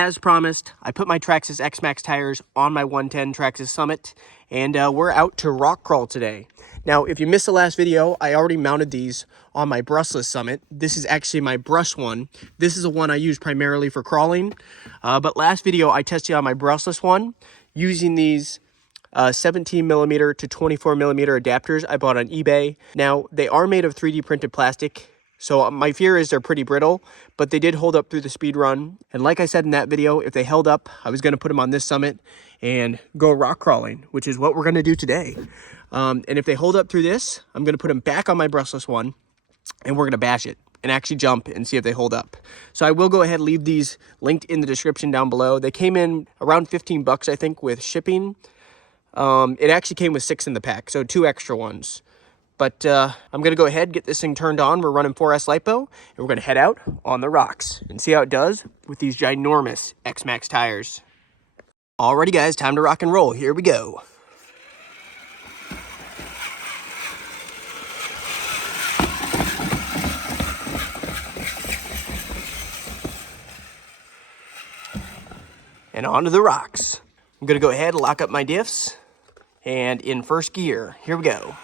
as promised, I put my Traxxas Xmaxx tires on my 110 Traxxas Summit, and we're out to rock crawl today. Now, if you missed the last video, I already mounted these on my brushless Summit. This is actually my brush one. This is the one I use primarily for crawling, but last video I tested on my brushless one using these 17 millimeter to 24 millimeter adapters I bought on eBay. Now, they are made of 3D printed plastic, so my fear is they're pretty brittle, but they did hold up through the speed run. And like I said in that video, if they held up, I was going to put them on this Summit and go rock crawling, which is what we're going to do today. And if they hold up through this, I'm going to put them back on my brushless one, and we're going to bash it and actually jump and see if they hold up. So I will go ahead and leave these linked in the description down below. They came in around 15 bucks, I think, with shipping. It actually came with 6 in the pack, so 2 extra ones. But I'm going to go ahead, get this thing turned on. We're running 4S LiPo, and we're going to head out on the rocks and see how it does with these ginormous Xmaxx tires. Alrighty, guys, time to rock and roll. Here we go. And onto the rocks. I'm going to go ahead and lock up my diffs. And in first gear, here we go.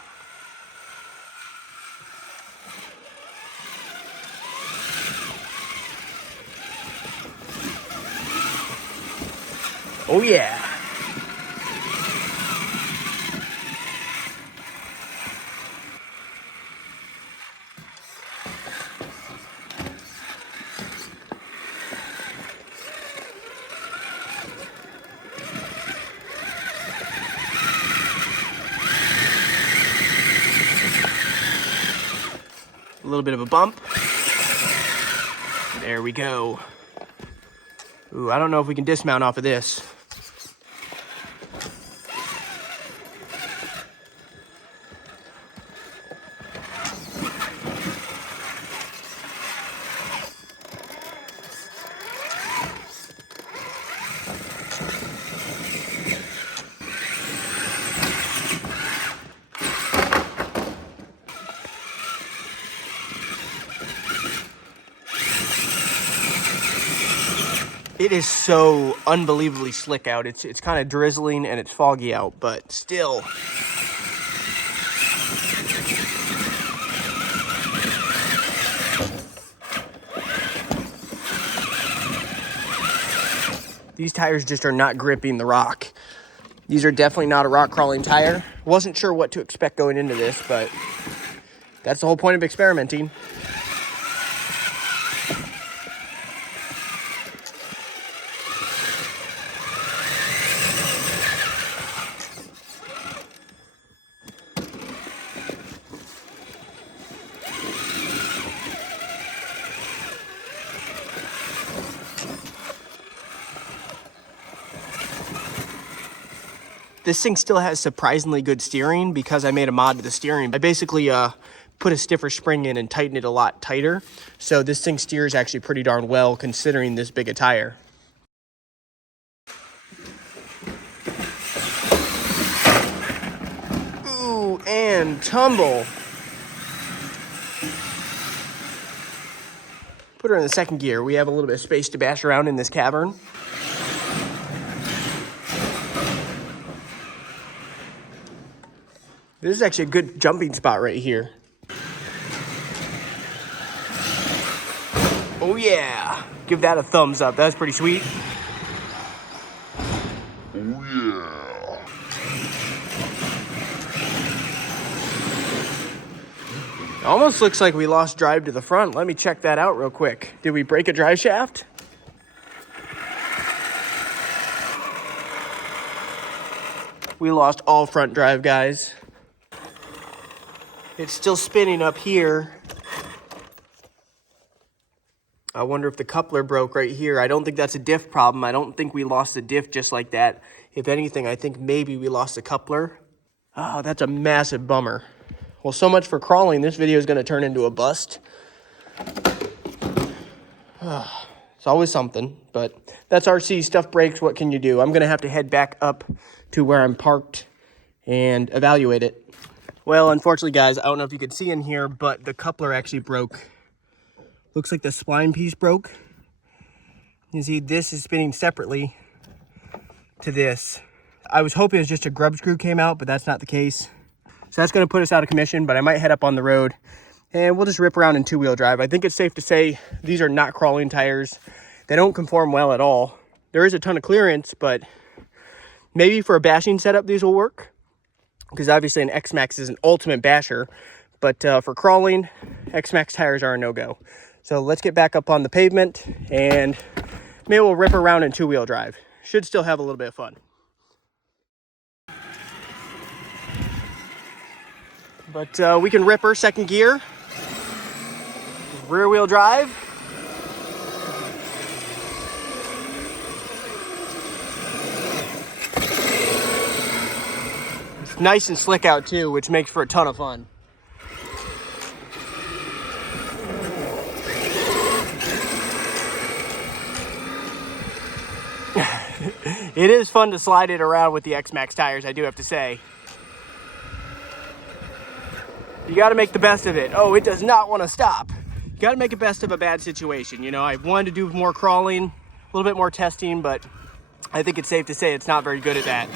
Oh yeah. A little bit of a bump. There we go. Ooh, I don't know if we can dismount off of this. It is so unbelievably slick out. It's kind of drizzling and it's foggy out, but still. These tires just are not gripping the rock. These are definitely not a rock crawling tire. Wasn't sure what to expect going into this, but that's the whole point of experimenting. This thing still has surprisingly good steering because I made a mod to the steering. I basically put a stiffer spring in and tightened it a lot tighter. So this thing steers actually pretty darn well considering this big a tire. Ooh, and tumble. Put her in the second gear. We have a little bit of space to bash around in this cavern. This is actually a good jumping spot right here. Oh yeah, give that a thumbs up. That's pretty sweet. Oh yeah. Almost looks like we lost drive to the front. Let me check that out real quick. Did we break a drive shaft? We lost all front drive, guys. It's still spinning up here. I wonder if the coupler broke right here. I don't think that's a diff problem. I don't think we lost the diff just like that. If anything, I think maybe we lost the coupler. Oh, that's a massive bummer. Well, so much for crawling. This video is going to turn into a bust. It's always something, but that's RC. Stuff breaks. What can you do? I'm going to have to head back up to where I'm parked and evaluate it. Well, unfortunately, guys, I don't know if you could see in here, but the coupler actually broke. Looks like the spline piece broke. You see this is spinning separately to this. I was hoping it was just a grub screw came out, but that's not the case. So that's gonna put us out of commission, but I might head up on the road and we'll just rip around in two-wheel drive. I think it's safe to say these are not crawling tires. They don't conform well at all. There is a ton of clearance, but maybe for a bashing setup, these will work. Because obviously an Xmaxx is an ultimate basher, but for crawling, Xmaxx tires are a no-go. So let's get back up on the pavement and maybe we'll rip around in two-wheel drive. Should still have a little bit of fun. But we can rip her second gear, rear wheel drive. It's nice and slick out too, which makes for a ton of fun. It is fun to slide it around with the Xmaxx tires, I do have to say. You got to make the best of it. Oh, it does not want to stop. You got to make the best of a bad situation. You know, I wanted to do more crawling, a little bit more testing, but I think it's safe to say it's not very good at that.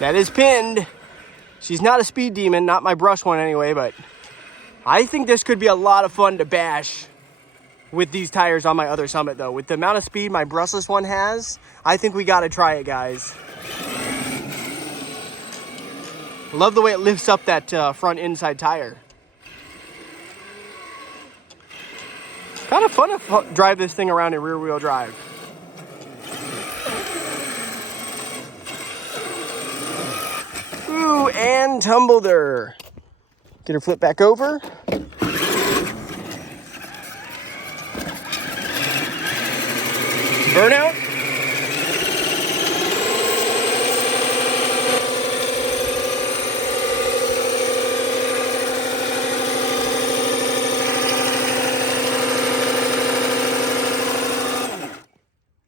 That is pinned. She's not a speed demon, not my brush one anyway, but I think this could be a lot of fun to bash with these tires on my other Summit though. With the amount of speed my brushless one has, I think we gotta try it, guys. Love the way it lifts up that front inside tire. Kind of fun to drive this thing around in rear wheel drive. Ooh, and tumbled her. Get her flip back over. Burnout.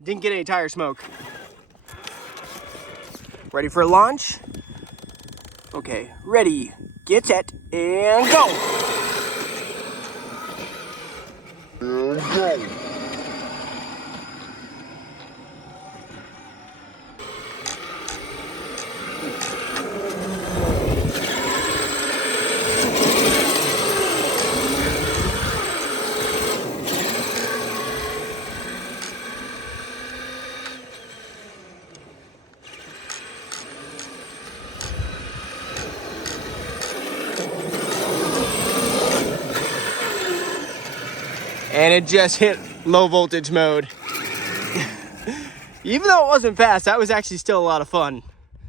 Didn't get any tire smoke. Ready for a launch? Okay, ready, get set, and go! And go! And it just hit low voltage mode. Even though it wasn't fast, that was actually still a lot of fun.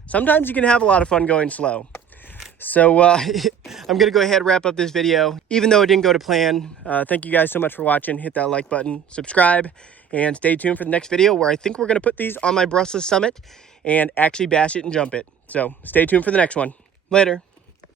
Sometimes you can have a lot of fun going slow. So I'm gonna go ahead and wrap up this video. Even though it didn't go to plan, thank you guys so much for watching. Hit that like button, subscribe, and stay tuned for the next video where I think we're gonna put these on my brushless Summit and actually bash it and jump it. So stay tuned for the next one. Later.